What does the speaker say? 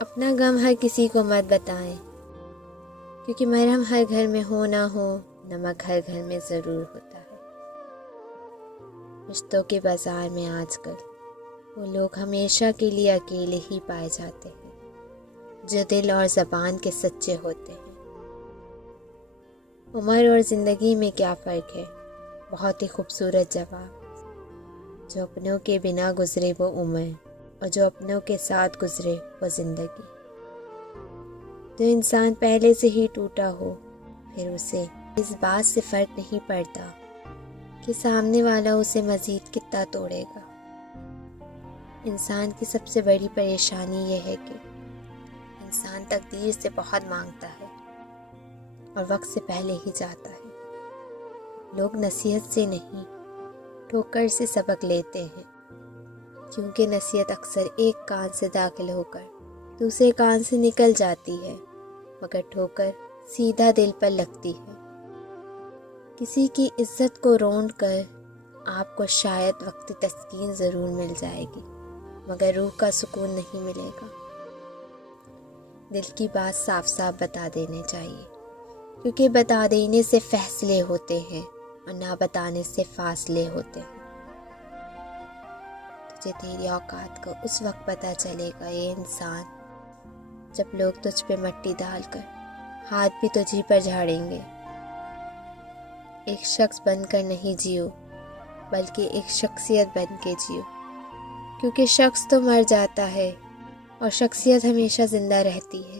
اپنا غم ہر کسی کو مت بتائیں، کیونکہ مرہم ہر گھر میں ہو نہ ہو، نمک ہر گھر میں ضرور ہوتا ہے۔ رشتوں کے بازار میں آج کل وہ لوگ ہمیشہ کے لیے اکیلے ہی پائے جاتے ہیں جو دل اور زبان کے سچے ہوتے ہیں۔ عمر اور زندگی میں کیا فرق ہے؟ بہت ہی خوبصورت جواب۔ جو اپنوں کے بنا گزرے وہ عمر، اور جو اپنوں کے ساتھ گزرے وہ زندگی۔ جو انسان پہلے سے ہی ٹوٹا ہو، پھر اسے اس بات سے فرق نہیں پڑتا کہ سامنے والا اسے مزید کتنا توڑے گا۔ انسان کی سب سے بڑی پریشانی یہ ہے کہ انسان تقدیر سے بہت مانگتا ہے اور وقت سے پہلے ہی جاتا ہے۔ لوگ نصیحت سے نہیں، ٹھوکر سے سبق لیتے ہیں، کیونکہ نصیحت اکثر ایک کان سے داخل ہو کر دوسرے کان سے نکل جاتی ہے، مگر ٹھوکر سیدھا دل پر لگتی ہے۔ کسی کی عزت کو رونٹ کر آپ کو شاید وقتی تسکین ضرور مل جائے گی، مگر روح کا سکون نہیں ملے گا۔ دل کی بات صاف صاف بتا دینے چاہیے، کیونکہ بتا دینے سے فیصلے ہوتے ہیں اور نہ بتانے سے فاصلے ہوتے ہیں۔ تجھے تیری اوقات کو اس وقت پتہ چلے گا اے انسان، جب لوگ تجھ پہ مٹی ڈال کر ہاتھ بھی تجھی پر جھاڑیں گے۔ ایک شخص بن کر نہیں جیو، بلکہ ایک شخصیت بن کے جیو، کیونکہ شخص تو مر جاتا ہے اور شخصیت ہمیشہ زندہ رہتی ہے۔